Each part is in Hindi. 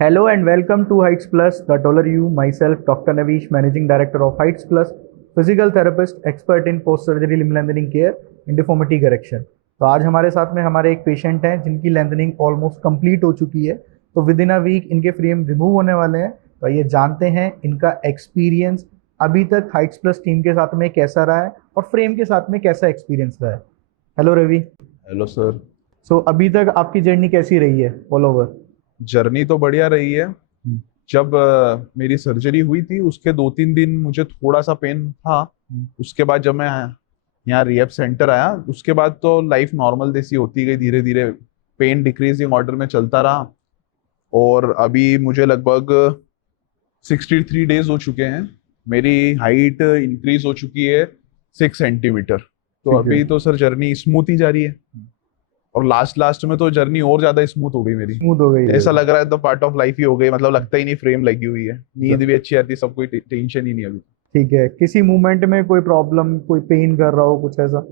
Hello and welcome to Heights Plus, the taller you, myself, Dr. Navish, Managing Director of Heights Plus, physical therapist, expert in post-surgery limb lengthening care and deformity correction। तो आज हमारे साथ में हमारे एक पेशेंट हैं जिनकी लेंथनिंग ऑलमोस्ट कंप्लीट हो चुकी है। तो विद इन अ वीक इनके फ्रेम रिमूव होने वाले हैं। तो ये जानते हैं इनका एक्सपीरियंस अभी तक हाइट्स प्लस टीम के साथ में कैसा रहा है और फ्रेम के साथ में कैसा एक्सपीरियंस रहा है। Hello Ravi. Hello sir. So अभी तक आपकी जर्नी कैसी रही है ऑल ओवर? जर्नी तो बढ़िया रही है। जब मेरी सर्जरी हुई थी उसके 2-3 दिन मुझे थोड़ा सा पेन था। उसके बाद जब मैं यहाँ रिहैब सेंटर आया उसके बाद तो लाइफ नॉर्मल जैसी होती गई, धीरे धीरे पेन डिक्रीजिंग ऑर्डर में चलता रहा। और अभी मुझे लगभग 63 डेज हो चुके हैं। मेरी हाइट इंक्रीज हो चुकी है 6 सेंटीमीटर। तो ठीक है। अभी तो सर जर्नी स्मूथ ही जा रही है। और लास्ट में तो जर्नी और ज्यादा स्मूथ हो गई मेरी। स्मूथ हो गई है। ऐसा लग रहा है तो पार्ट ऑफ लाइफ ही हो गई, मतलब लगता ही नहीं फ्रेम लगी हुई है। नींद भी अच्छी आती, सब कोई टेंशन ही नहीं अभी। ठीक है। किसी मूवमेंट में कोई प्रॉब्लम, कोई पेन कर रहा हो, कुछ ऐसा?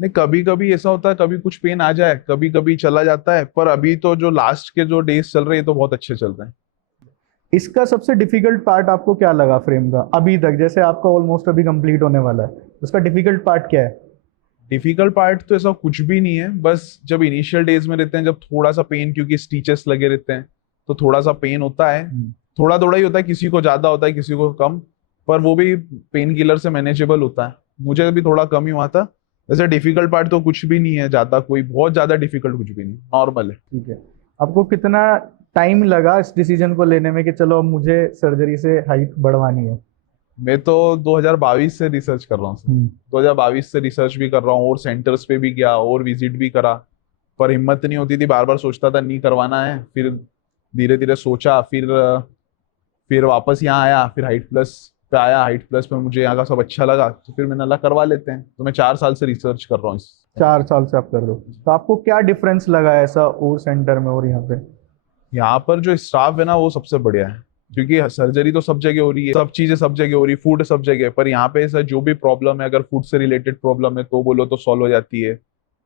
नहीं, कभी कभी ऐसा होता है, कभी कुछ पेन आ जाए, कभी कभी चला जाता है। पर अभी तो जो लास्ट के जो डेज चल रहे हैं तो बहुत अच्छे चल रहे हैं। इसका सबसे डिफिकल्ट पार्ट आपको क्या लगा फ्रेम का अभी तक? जैसे आपका ऑलमोस्ट अभी कंप्लीट होने वाला है, उसका डिफिकल्ट पार्ट क्या है? डिफिकल्ट पार्ट तो ऐसा कुछ भी नहीं है, बस जब इनिशियल डेज में रहते हैं, जब थोड़ा सा पेन, क्योंकि स्टिचेस लगे रहते हैं तो थोड़ा सा पेन होता है। थोड़ा थोड़ा ही होता है, किसी को ज्यादा होता है किसी को कम, पर वो भी पेन किलर से मैनेजेबल होता है। मुझे भी थोड़ा कम ही हुआ था। वैसे डिफिकल्ट पार्ट तो कुछ भी नहीं है ज्यादा, कोई बहुत ज्यादा डिफिकल्ट कुछ भी नहीं, नॉर्मल है। ठीक है। आपको कितना टाइम लगा इस डिसीजन को लेने में कि चलो अब मुझे सर्जरी से हाइट बढ़वानी है? मैं तो 2022 से रिसर्च कर रहा हूँ सर। 2022 से रिसर्च भी कर रहा हूँ और सेंटर्स पे भी गया और विजिट भी करा, पर हिम्मत नहीं होती थी। बार बार सोचता था नहीं करवाना है, फिर धीरे धीरे सोचा, फिर वापस यहाँ आया, फिर हाइट प्लस पे आया। हाइट प्लस पे मुझे यहाँ का सब अच्छा लगा तो फिर मैंने अल्लाह करवा लेते हैं। तो मैं 4 साल से रिसर्च कर रहा हूँ 4 साल से आप कर रहे हो, तो आपको क्या डिफरेंस लगा है ऐसा और सेंटर में और यहाँ पे? यहाँ पर जो स्टाफ है ना वो सबसे बढ़िया है, क्योंकि सर्जरी तो सब जगह हो रही है, सब चीजें सब जगह हो रही है, फूड सब जगह है, पर यहाँ पे सर जो भी प्रॉब्लम है, अगर फूड से रिलेटेड प्रॉब्लम है तो बोलो तो सॉल्व हो जाती है।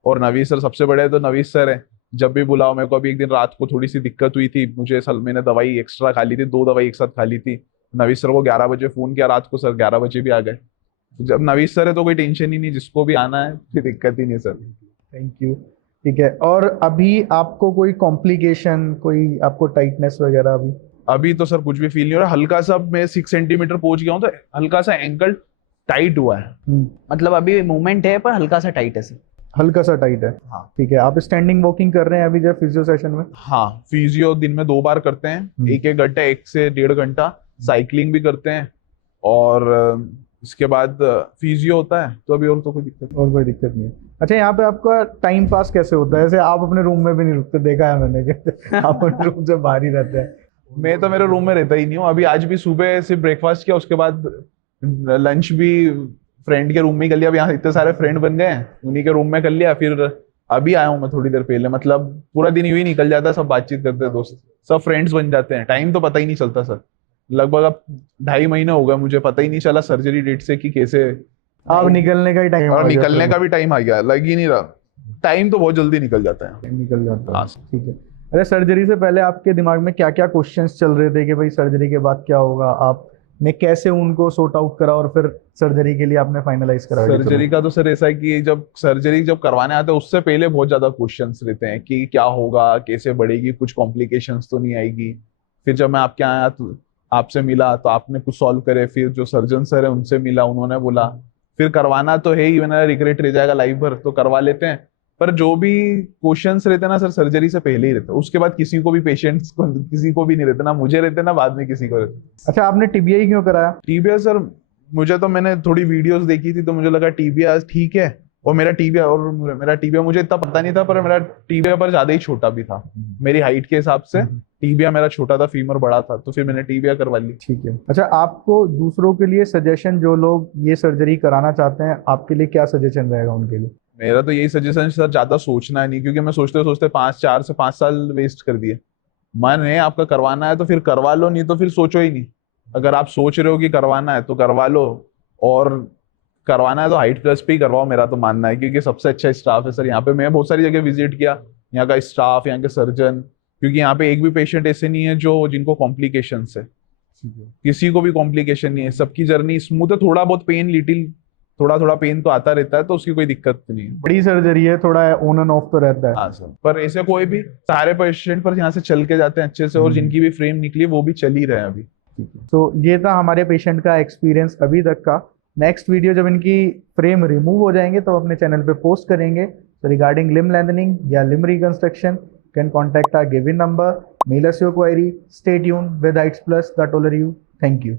और नवीस सर सबसे बड़े है, तो नवीस सर है, जब भी बुलाओ। मेरे को अभी एक दिन रात को थोड़ी सी दिक्कत हुई थी, मैंने दवाई एक्स्ट्रा खा ली थी, 2 दवाई एक साथ खा ली थी। नवीस सर को 11 बजे फोन किया रात को, सर 11 बजे भी आ गए। जब नवीस सर है तो कोई टेंशन ही नहीं, जिसको भी आना है कोई दिक्कत ही नहीं सर। Thank you. ठीक है। और अभी आपको कोई कॉम्प्लिकेशन, कोई आपको टाइटनेस वगैरह अभी? अभी तो सर कुछ भी फील नहीं हो रहा। हल्का सा मैं 6 सेंटीमीटर पहुंच गया हूँ, तो हल्का सा एंकल टाइट हुआ है। मतलब अभी मूवमेंट है पर हल्का सा टाइट है सर। हल्का सा टाइट है। हाँ। ठीक है। आप स्टैंडिंग वॉकिंग कर रहे हैं अभी जब फिजियो सेशन में? हाँ, फिजियो दिन में 2 बार करते हैं, 1-1 घंटा, 1 से 1.5 घंटा। साइकिलिंग भी करते हैं और इसके बाद फिजियो होता है। तो अभी और तो कोई दिक्कत और कोई दिक्कत नहीं है। अच्छा, यहाँ पे आपका टाइम पास कैसे होता है? ऐसे आप अपने रूम में भी नहीं रुकते, देखा है मैंने कि आप अपने रूम से बाहर ही रहते हैं। मैं तो मेरे रूम में रहता ही नहीं हूँ। अभी आज भी सुबह सिर्फ ब्रेकफास्ट किया, उसके बाद लंच भी फ्रेंड के रूम में ही कर लिया। अब यहाँ इतने सारे फ्रेंड बन गए हैं, उन्हीं के रूम में कर लिया। फिर अभी आया हूँ मैं थोड़ी देर पहले। मतलब पूरा दिन यूं ही निकल जाता है, सब बातचीत करते हैं, दोस्त सब फ्रेंड्स बन जाते हैं। टाइम तो पता ही नहीं चलता सर। लगभग अब 2.5 महीने हो गए, मुझे पता ही नहीं चला सर्जरी डेट से कि कैसे। आप निकलने का ही टाइम और निकलने का भी टाइम आ गया, लग ही नहीं रहा। टाइम तो बहुत जल्दी निकल जाता है। निकल जाता है। हाँ। ठीक है। अरे, सर्जरी से पहले आपके दिमाग में क्या क्या क्वेश्चंस चल रहे थे कि भाई सर्जरी के बाद क्या होगा? आपने कैसे उनको सॉर्ट आउट करा और फिर सर्जरी के लिए आपने फाइनलाइज करा? सर्जरी का तो सर ऐसा है कि जब सर्जरी जब करवाने आते हैं उससे पहले बहुत ज्यादा क्वेश्चंस रहते हैं कि क्या होगा, कैसे बढ़ेगी, कुछ कॉम्प्लिकेशंस तो नहीं आएगी। फिर जब मैं आपके आया तो आपसे मिला तो आपने कुछ सॉल्व करे। फिर जो सर्जन सर है उनसे मिला, उन्होंने बोला फिर करवाना तो है ही, वरना रिग्रेट रह जाएगा लाइफ भर, तो करवा लेते हैं। पर जो भी क्वेश्चंस रहते हैं ना सर, सर्जरी से पहले ही रहते हैं। उसके बाद किसी को भी, पेशेंट्स को किसी को भी नहीं रहते, ना मुझे रहते ना बाद में किसी को रहते। अच्छा, आपने टीबीआई क्यों कराया? टीबिया सर, मुझे तो, मैंने थोड़ी वीडियोस देखी थी तो मुझे लगा टीबिया ठीक है। और मेरा टीबिया मुझे इतना पता नहीं था, पर मेरा टीबिया पर ज्यादा ही छोटा भी था मेरी हाइट के हिसाब से। टीबिया मेरा छोटा था, फीमर बड़ा था, तो फिर मैंने टीबिया करवा ली। ठीक है। अच्छा, आपको दूसरों के लिए सजेशन, जो लोग ये सर्जरी कराना चाहते हैं, आपके लिए क्या सजेशन रहेगा उनके लिए? मेरा तो यही सजेशन सर, ज्यादा सोचना है नहीं, क्योंकि मैं सोचते सोचते 4 से 5 साल वेस्ट कर दिए। मन है आपका करवाना है तो फिर करवा लो, नहीं तो फिर सोचो ही नहीं। अगर आप सोच रहे हो कि करवाना है तो करवा लो, और करवाना है तो हाइट प्लस पे ही करवाओ, मेरा तो मानना है, क्योंकि सबसे अच्छा स्टाफ है सर यहाँ पे। मैं बहुत सारी जगह विजिट किया, यहाँ का स्टाफ, यहाँ के सर्जन, क्योंकि यहाँ पे एक भी पेशेंट ऐसे नहीं है जो जिनको कॉम्प्लिकेशंस है, किसी को भी कॉम्प्लिकेशन नहीं है, सबकी जर्नी स्मूथ है। थोड़ा बहुत पेन, लिटिल थोड़ा थोड़ा पेन तो आता रहता है, तो उसकी कोई दिक्कत नहीं है। बड़ी सर्जरी है, थोड़ा ऑन एंड ऑफ तो रहता है। हाँ सर, पर ऐसे कोई भी सारे पेशेंट पर यहाँ से चल के जाते हैं अच्छे से, और जिनकी भी फ्रेम निकली वो भी चल ही रहे हैं अभी। तो ये था हमारे पेशेंट का एक्सपीरियंस अभी तक का। नेक्स्ट वीडियो जब इनकी फ्रेम रिमूव हो जाएंगे तो अपने चैनल पे पोस्ट करेंगे। So regarding limb lengthening या limb reconstruction, you can contact our given number, mail us your query. Stay tuned with Heights Plus, the Toler U. Thank you.